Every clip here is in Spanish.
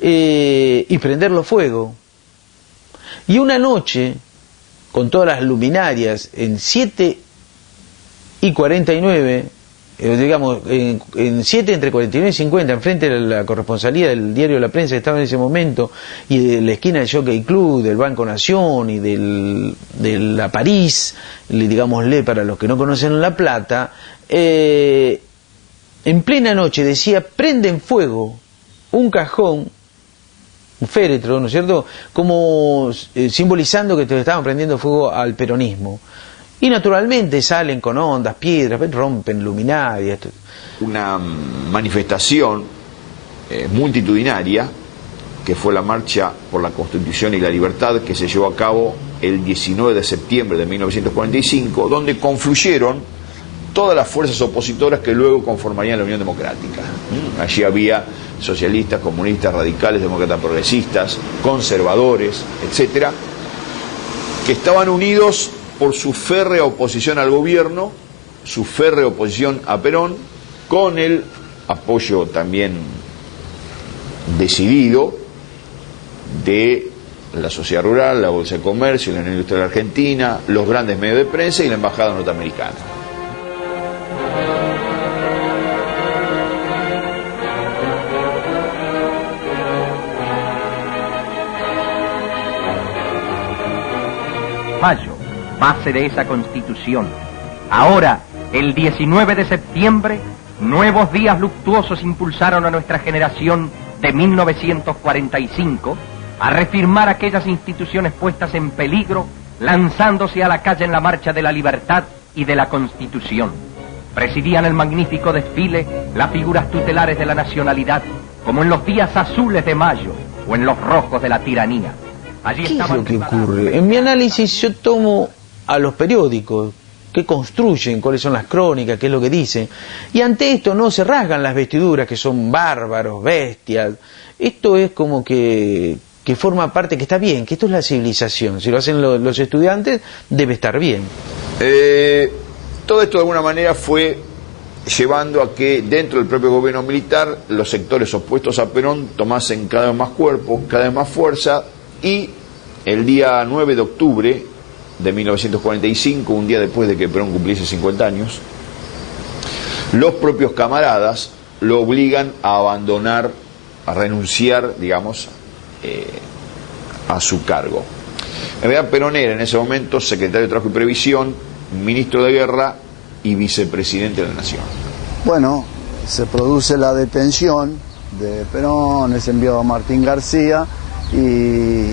y prenderlo fuego. Y una noche, con todas las luminarias, en 7:49, digamos, en 7 entre 49 y 50, enfrente de la corresponsalía del diario La Prensa que estaba en ese momento, y de la esquina del Jockey Club, del Banco Nación y de la París, digámosle para los que no conocen La Plata, en plena noche decía: prenden fuego un cajón, un féretro, ¿no es cierto?, como simbolizando que te estaban prendiendo fuego al peronismo. Y naturalmente salen con ondas, piedras, rompen luminarias. Una manifestación multitudinaria, que fue la Marcha por la Constitución y la Libertad, que se llevó a cabo el 19 de septiembre de 1945, donde confluyeron todas las fuerzas opositoras que luego conformarían la Unión Democrática. Allí había socialistas, comunistas, radicales, demócratas progresistas, conservadores, etcétera, que estaban unidos por su férrea oposición al gobierno, su férrea oposición a Perón, con el apoyo también decidido de la sociedad rural, la Bolsa de Comercio, la Unión Industrial Argentina, los grandes medios de prensa y la Embajada norteamericana. Mayo, base de esa Constitución. Ahora, el 19 de septiembre, nuevos días luctuosos impulsaron a nuestra generación de 1945 a reafirmar aquellas instituciones puestas en peligro, lanzándose a la calle en la marcha de la libertad y de la Constitución. Presidían el magnífico desfile las figuras tutelares de la nacionalidad, como en los días azules de mayo o en los rojos de la tiranía. ¿Qué es lo que ocurre? En mi análisis yo tomo a los periódicos, qué construyen, cuáles son las crónicas, qué es lo que dicen, y ante esto no se rasgan las vestiduras, que son bárbaros, bestias. Esto es como que forma parte, que está bien, que esto es la civilización. Si lo hacen los estudiantes, debe estar bien. Todo esto de alguna manera fue llevando a que dentro del propio gobierno militar los sectores opuestos a Perón tomasen cada vez más cuerpo, cada vez más fuerza, y el día 9 de octubre de 1945, un día después de que Perón cumpliese 50 años, los propios camaradas lo obligan a abandonar, a renunciar, digamos, a su cargo. En realidad Perón era en ese momento secretario de Trabajo y Previsión, ministro de Guerra y vicepresidente de la Nación. Bueno, se produce la detención de Perón, es enviado a Martín García, y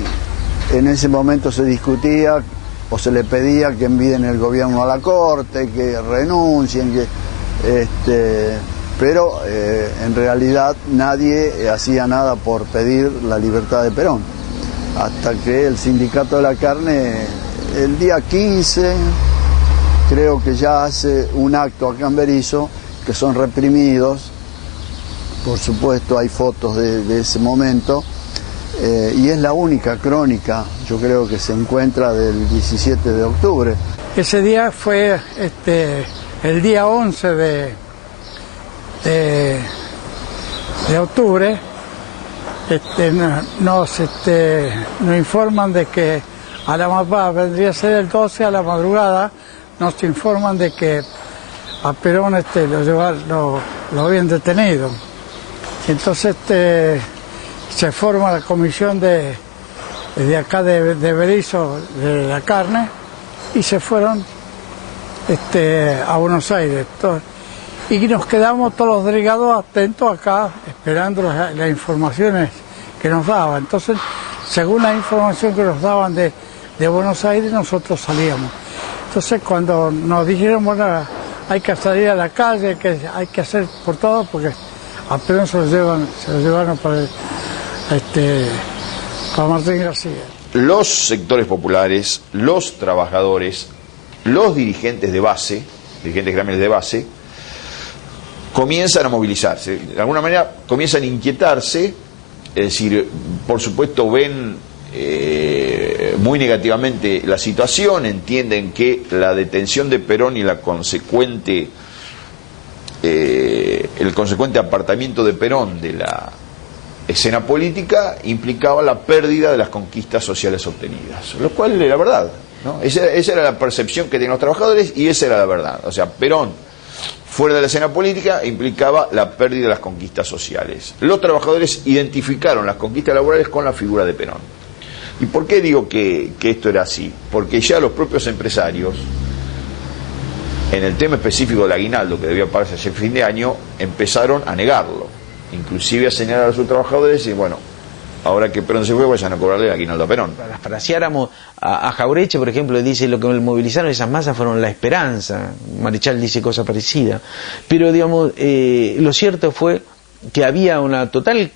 en ese momento se discutía o se le pedía que envíen el gobierno a la corte, que renuncien, pero en realidad nadie hacía nada por pedir la libertad de Perón, hasta que el Sindicato de la Carne el día 15 creo que ya hace un acto acá en Berisso, que son reprimidos, por supuesto hay fotos de ese momento. Y es la única crónica, yo creo, que se encuentra del 17 de octubre. Ese día fue el día 11 de octubre. Nos informan de que a la mapa vendría a ser el 12 a la madrugada, nos informan de que a Perón lo habían detenido. Entonces se forma la comisión de acá de Berisso, de la Carne, y se fueron a Buenos Aires. Y nos quedamos todos los delegados atentos acá, esperando las informaciones que nos daban. Entonces, según la información que nos daban de Buenos Aires, nosotros salíamos. Entonces, cuando nos dijeron, bueno, hay que salir a la calle, hay que hacer por todo, porque a Perón se lo llevaron para Martín García. Los sectores populares, los trabajadores, los dirigentes de base, dirigentes gremiales de base, comienzan a movilizarse. De alguna manera comienzan a inquietarse, es decir, por supuesto ven muy negativamente la situación, entienden que la detención de Perón y el consecuente apartamiento de Perón de escena política implicaba la pérdida de las conquistas sociales obtenidas, lo cual era verdad, ¿no? Esa era la percepción que tenían los trabajadores y esa era la verdad. O sea, Perón, fuera de la escena política, implicaba la pérdida de las conquistas sociales. Los trabajadores identificaron las conquistas laborales con la figura de Perón. ¿Y por qué digo que esto era así? Porque ya los propios empresarios, en el tema específico del aguinaldo que debía pagarse ese fin de año, empezaron a negarlo, inclusive a señalar a sus trabajadores y bueno, ahora que Perón se fue, vayan a cobrarle el aguinaldo a Perón. Parafraseáramos a Jaureche, por ejemplo, dice: lo que movilizaron esas masas fueron la esperanza. Marechal dice cosa parecida. Pero, digamos, lo cierto fue que había una total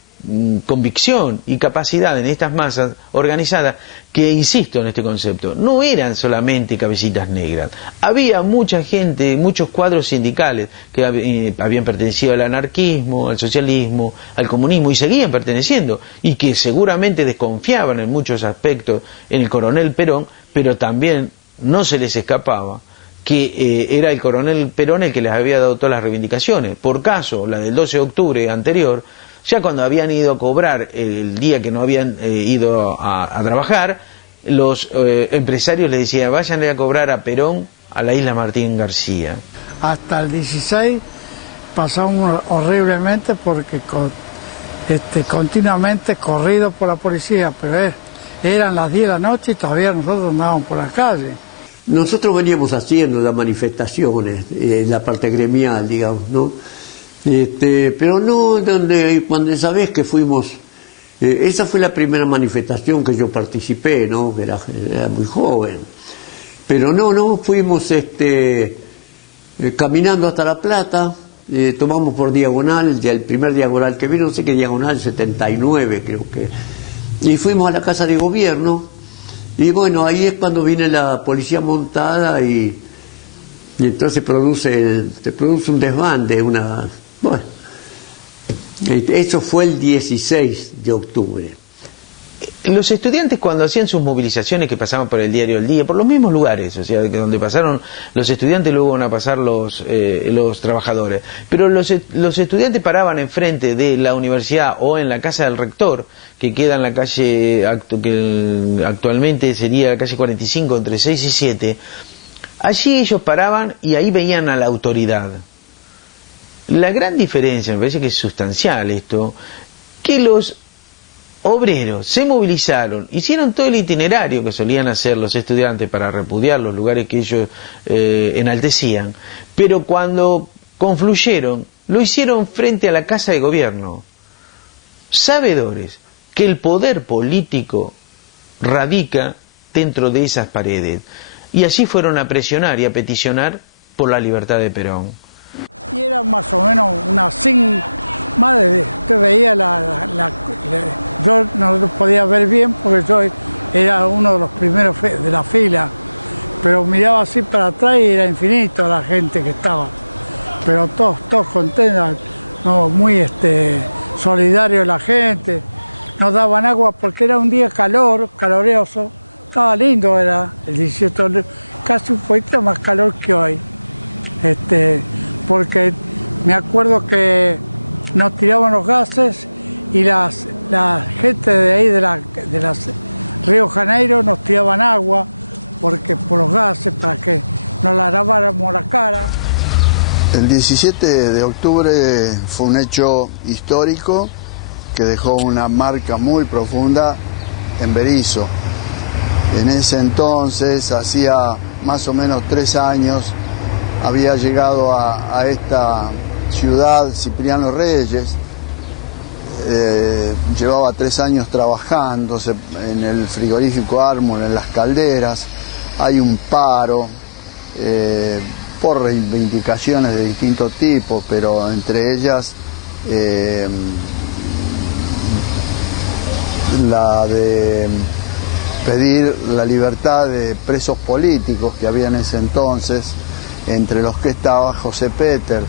convicción y capacidad en estas masas organizadas que, insisto en este concepto, no eran solamente cabecitas negras. Había mucha gente, muchos cuadros sindicales que habían pertenecido al anarquismo, al socialismo, al comunismo y seguían perteneciendo y que seguramente desconfiaban en muchos aspectos en el coronel Perón, pero también no se les escapaba que era el coronel Perón el que les había dado todas las reivindicaciones. Por caso, la del 12 de octubre anterior, ya cuando habían ido a cobrar el día que no habían ido a trabajar, los empresarios les decían: váyanle a cobrar a Perón a la isla Martín García. Hasta el 16 pasamos horriblemente porque continuamente corridos por la policía, pero eran las 10 de la noche y todavía nosotros andábamos por la calle. Nosotros veníamos haciendo las manifestaciones, la parte gremial, digamos, ¿no? Pero no cuando esa vez que fuimos, esa fue la primera manifestación que yo participé, ¿no? Era muy joven, pero no fuimos caminando hasta La Plata, tomamos por diagonal, ya el primer diagonal que vino, no sé qué diagonal, 79 creo que, y fuimos a la Casa de Gobierno, y bueno, ahí es cuando viene la policía montada y entonces se produce un desbande, bueno, eso fue el 16 de octubre. Los estudiantes, cuando hacían sus movilizaciones que pasaban por el diario El Día, por los mismos lugares, o sea, donde pasaron los estudiantes, luego van a pasar los trabajadores, pero los estudiantes paraban enfrente de la universidad o en la casa del rector, que queda en la calle, que actualmente sería la calle 45, entre 6 y 7, allí ellos paraban y ahí veían a la autoridad. La gran diferencia, me parece que es sustancial esto, que los obreros se movilizaron, hicieron todo el itinerario que solían hacer los estudiantes para repudiar los lugares que ellos enaltecían, pero cuando confluyeron, lo hicieron frente a la Casa de Gobierno, sabedores que el poder político radica dentro de esas paredes, y allí fueron a presionar y a peticionar por la libertad de Perón. El 17 de octubre fue un hecho histórico que dejó una marca muy profunda en Berisso. En ese entonces, hacía más o menos 3 años, había llegado a esta ciudad Cipriano Reyes. Llevaba 3 años trabajando en el frigorífico Ármor, en las calderas. Hay un paro por reivindicaciones de distintos tipos, pero entre ellas la de pedir la libertad de presos políticos que había en ese entonces, entre los que estaba José Peter,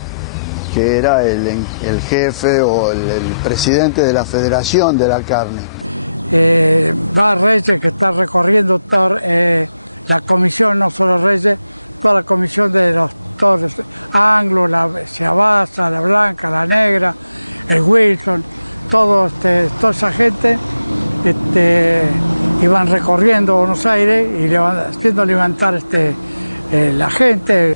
que era el jefe o el presidente de la Federación de la Carne.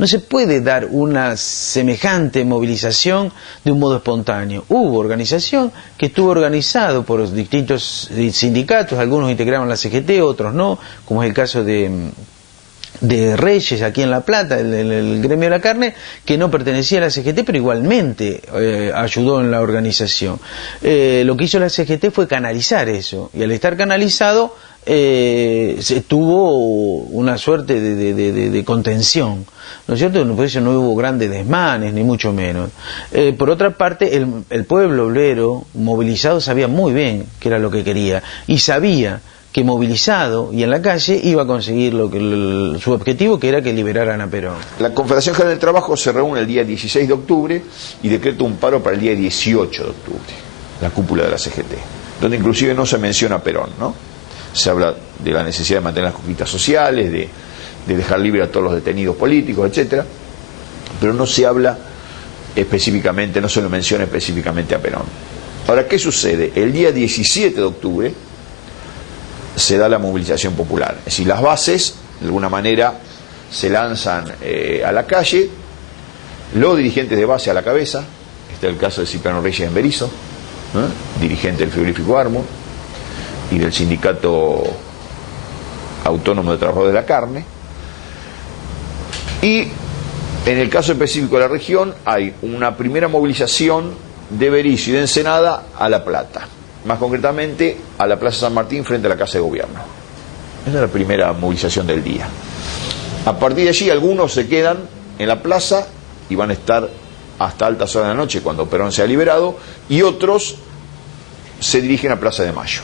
No se puede dar una semejante movilización de un modo espontáneo. Hubo organización que estuvo organizado por distintos sindicatos, algunos integraban la CGT, otros no, como es el caso de Reyes aquí en La Plata, el gremio de la carne, que no pertenecía a la CGT, pero igualmente ayudó en la organización. Lo que hizo la CGT fue canalizar eso, y al estar canalizado se tuvo una suerte de contención, ¿no es cierto? Por eso no hubo grandes desmanes, ni mucho menos. Por otra parte, el pueblo obrero movilizado sabía muy bien qué era lo que quería, y sabía que movilizado y en la calle iba a conseguir su objetivo, que era que liberaran a Perón. La Confederación General del Trabajo se reúne el día 16 de octubre y decreta un paro para el día 18 de octubre, la cúpula de la CGT, donde inclusive no se menciona a Perón, ¿no? Se habla de la necesidad de mantener las conquistas sociales, de dejar libre a todos los detenidos políticos, etcétera, pero no se habla específicamente, no se lo menciona específicamente a Perón. Ahora, ¿qué sucede? El día 17 de octubre se da la movilización popular, es decir, las bases de alguna manera se lanzan a la calle, los dirigentes de base a la cabeza. Está el caso de Cipriano Reyes en Berisso, dirigente del frigorífico Armo y del Sindicato Autónomo de Trabajadores de la Carne. Y en el caso específico de la región hay una primera movilización de Berisso y de Ensenada a La Plata, más concretamente a la Plaza San Martín frente a la Casa de Gobierno. Esa es la primera movilización del día. A partir de allí algunos se quedan en la plaza y van a estar hasta altas horas de la noche cuando Perón sea liberado, y otros se dirigen a Plaza de Mayo.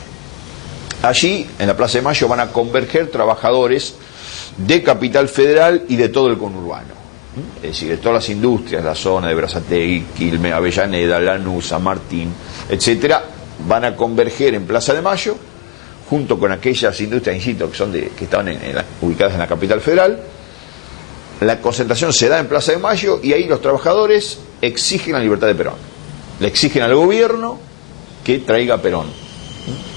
Allí, en la Plaza de Mayo, van a converger trabajadores de Capital Federal y de todo el conurbano, es decir, de todas las industrias, la zona de Berazategui, Quilmes, Avellaneda, Lanús, San Martín, etcétera, van a converger en Plaza de Mayo, junto con aquellas industrias, insisto, que estaban ubicadas en la Capital Federal. La concentración se da en Plaza de Mayo y ahí los trabajadores exigen la libertad de Perón. Le exigen al gobierno que traiga a Perón.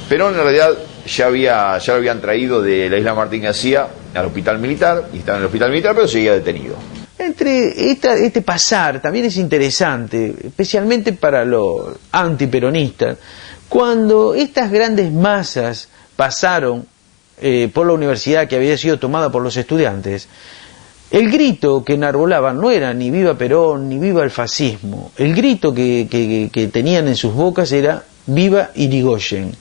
Perón en realidad ya lo habían traído de la isla Martín García al hospital militar, y estaba en el hospital militar, pero seguía detenido. Este pasar también es interesante, especialmente para los antiperonistas, cuando estas grandes masas pasaron por la universidad que había sido tomada por los estudiantes. El grito que enarbolaban no era ni viva Perón ni viva el fascismo, el grito que tenían en sus bocas era viva Irigoyen.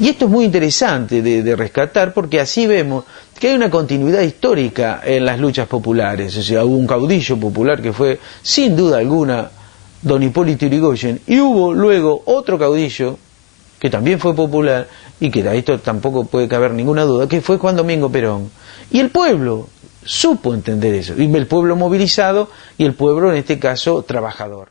Y esto es muy interesante de rescatar, porque así vemos que hay una continuidad histórica en las luchas populares. O sea, hubo un caudillo popular que fue, sin duda alguna, don Hipólito Yrigoyen, y hubo luego otro caudillo que también fue popular, y que de esto tampoco puede caber ninguna duda, que fue Juan Domingo Perón. Y el pueblo supo entender eso, y el pueblo movilizado, y el pueblo, en este caso, trabajador.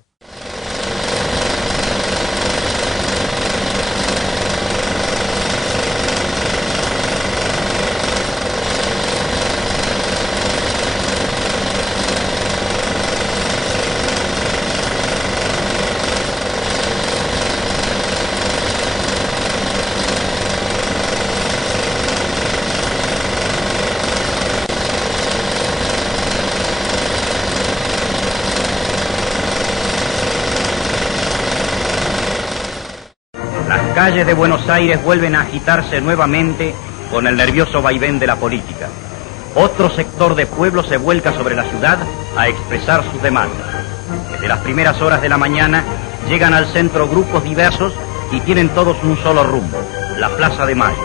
Las calles de Buenos Aires vuelven a agitarse nuevamente con el nervioso vaivén de la política. Otro sector de pueblo se vuelca sobre la ciudad a expresar sus demandas. Desde las primeras horas de la mañana llegan al centro grupos diversos y tienen todos un solo rumbo, la Plaza de Mayo.